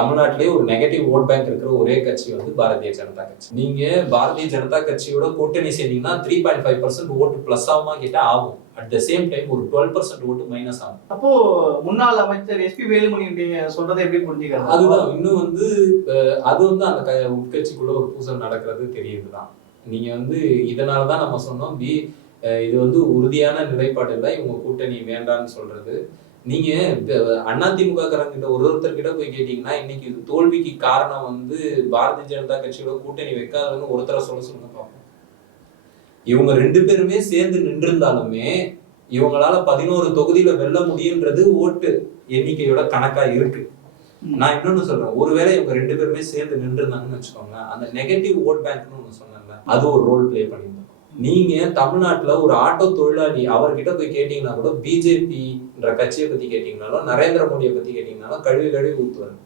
தமிழ்நாட்டிலே ஒரு negative vote bank இருக்கிற ஒரே கட்சி வந்து பாரதிய ஜனதா கட்சி. நீங்க பாரதிய ஜனதா கட்சியோட கூட்டணி சேர்ந்தீங்கன்னா த்ரீ பாயிண்ட் ஃபைவ் பர்சன்ட் ஓட்டு பிளஸ் ஆகுமா கேட்டா ஆகும். அட் த சேம் டைம் ஒரு டுவெல் பர்சன்ட் ஓட்டு மைனஸ் ஆகும். அப்போ முன்னாள் அமைச்சர் எஸ்பி வேலுமணி சொல்றதை எப்படி புரிஞ்சுக்கிறது? அதுதான். இன்னும் வந்து அது வந்து அந்த உட்கட்சிக்குள்ள ஒரு பூசல் நடக்கிறது தெரியுதுதான். நீங்க வந்து இதனால தான் நம்ம சொன்னோம் பி இது வந்து உறுதியான நிலைப்பாடு இல்லை இவங்க கூட்டணி வேண்டாம்னு சொல்றது. நீங்க அதிமுக கிட்ட ஒரு ஒருத்தர் கிட்ட போய் கேட்டீங்கன்னா இன்னைக்கு இது தோல்விக்கு காரணம் வந்து பாரதிய ஜனதா கட்சியோட கூட்டணி வைக்காதன்னு ஒருத்தரை சொல்ல சொல்லுங்க பார்ப்போம் இவங்க ரெண்டு பேருமே சேர்ந்து நின்றிருந்தாலுமே இவங்களால பதினோரு தொகுதியில வெல்ல முடியுன்றது ஓட்டு எண்ணிக்கையோட கணக்கா இருக்கு. நான் இன்னொன்னு சொல்றேன். ஒருவேளை இவங்க ரெண்டு பேருமே சேர்ந்து நின்றுருந்தாங்கன்னு வச்சுக்கோங்களேன் அந்த நெகட்டிவ் ஓட் பேங்க்னு ஒண்ணு சொன்னேன்ல அது ஒரு ரோல் ப்ளே பண்ணியிருந்தோம். நீங்க தமிழ்நாட்டுல ஒரு ஆட்டோ தொழிலாளி அவர்கிட்ட போய் கேட்டீங்கன்னா கூட பிஜேபின்ற கட்சியை பத்தி கேட்டீங்கனாலும் நரேந்திர மோடியை பத்தி கேட்டீங்கனாலும் கழுவி கழுவி ஊத்துவாரு.